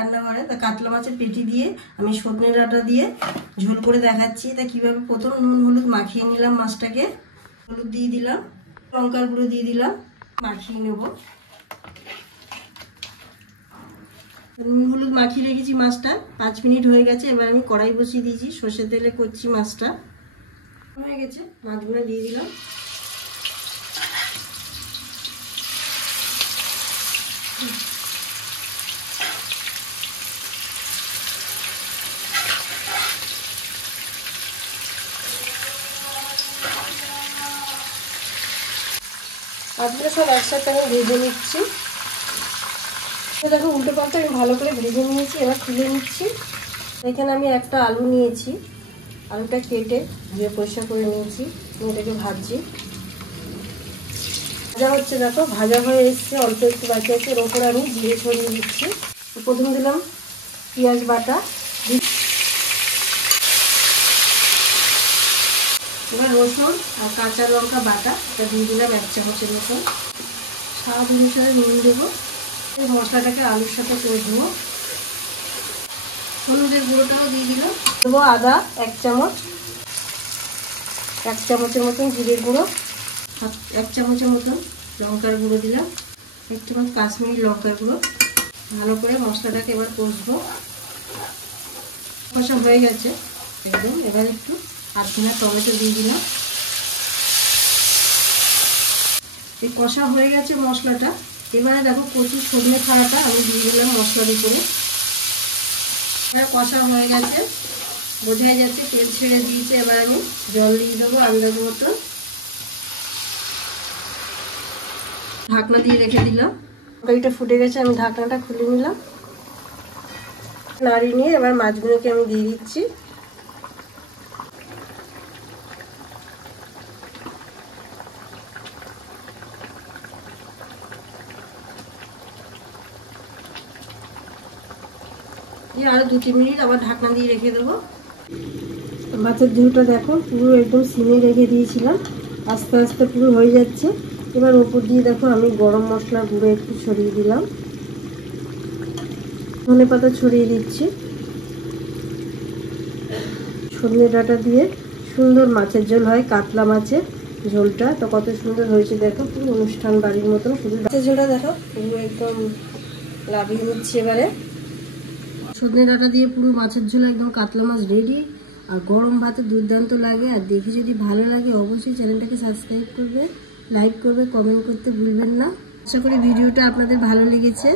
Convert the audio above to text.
রান্নাঘরে। তা কাতলা মাছের পেটি দিয়ে আমি সজনে ডাঁটা দিয়ে ঝোল করে দেখাচ্ছি। তা কীভাবে প্রথম নুন হলুদ মাখিয়ে নিলাম মাছটাকে, হলুদ দিয়ে দিলাম, লঙ্কার গুঁড়ো দিয়ে দিলাম, মাখিয়ে নেব। নুন হলুদ মাখিয়ে রেখেছি মাছটা, 5 মিনিট হয়ে গেছে। এবার আমি কড়াই বসিয়ে দিয়েছি, সর্ষের তেলে করছি মাছটা। হয়ে গেছে, মাছগুলো দিয়ে দিলাম। মাছগুলো সব একসাথে আমি ভেজে নিচ্ছি। দেখো উল্টো পাল্টা আমি ভালো করে ভেজে নিয়েছি। এবার তুলে নিচ্ছি। এখানে আমি একটা আলু নিয়েছি, আলুটা কেটে ধুয়ে পরিষ্কার করে নিয়েছি। এটাকে ভাজছি, ভাজা হচ্ছে। দেখো ভাজা হয়ে এসছে, অল্প একটু বাকি আছে। এর ওপরে আমি জিরে ছড়িয়ে দিচ্ছি। প্রথম দিলাম পেঁয়াজ বাটা, এবার রসুন আর কাঁচা লঙ্কা বাটা এটা দিয়ে দিলাম 1 চামচের মতো। স্বাদ অনুসারে নুন দেবো। এই মশলাটাকে আলুর সাথে কষবো। হলুদের গুঁড়োটাও দিয়ে দিলাম। দেবো আদা 1 চামচ, 1 চামচের মতন জিরের গুঁড়ো, 1 চামচের মতন লঙ্কার গুঁড়ো দিলাম, 1 চামচ কাশ্মীরি লঙ্কার গুঁড়ো। ভালো করে মশলাটাকে এবার কষবো। কষা হয়ে গেছে একদম। এবার একটু আধখানা টমেটো দিয়ে দিলাম। এই কষা হয়ে গেছে মশলাটা। এবারে দেখো কচি সজনে খাড়াটা আমি দিয়ে দিলাম মশলার উপরে। এবার কষা হয়ে গেছে, বোঝাই যাচ্ছে তেল ছেড়ে দিয়েছে। এবার আমি জল দিয়ে দেবো আন্দাজ মতো। ঢাকনা দিয়ে রেখে দিলাম। তরকারিটা ফুটে গেছে, আমি ঢাকনাটা খুলে নিলাম। নাড়িয়ে নিয়ে এবার মাছগুলোকে আমি দিয়ে দিচ্ছি। আরো 2-3 মিনিট আবার ঢাকনা দিয়ে রেখে দেবো। মাছের ঝোলটা দেখো পুরো একদম সিমে রেখে দিয়েছিলাম, আস্তে আস্তে পুরো হয়ে যাচ্ছে। এবার ওপর দিয়ে দেখো আমি গরম মশলা গুঁড়ো একটু ছড়িয়ে দিলাম, ধনে পাতা ছড়িয়ে দিচ্ছি। সজনে ডাঁটা দিয়ে সুন্দর মাছের ঝোল হয়, কাতলা মাছের ঝোলটা তো কত সুন্দর হয়েছে দেখো, পুরো অনুষ্ঠান বাড়ির মতন। শুধু মাছের ঝোলটা দেখো পুরো একদম লাভিয়ে নিচ্ছি। এবারে সজনে ডাঁটা দিয়ে পুরো মাছের ঝোল একদম কাতলা মাছ রেডি। আর গরম ভাতে দুর্দান্ত লাগে। আর দেখে যদি ভালো লাগে অবশ্যই চ্যানেলটাকে সাবস্ক্রাইব করবে, লাইক করবে, কমেন্ট করতে ভুলবেন না। আশা করি ভিডিওটা আপনাদের ভালো লেগেছে।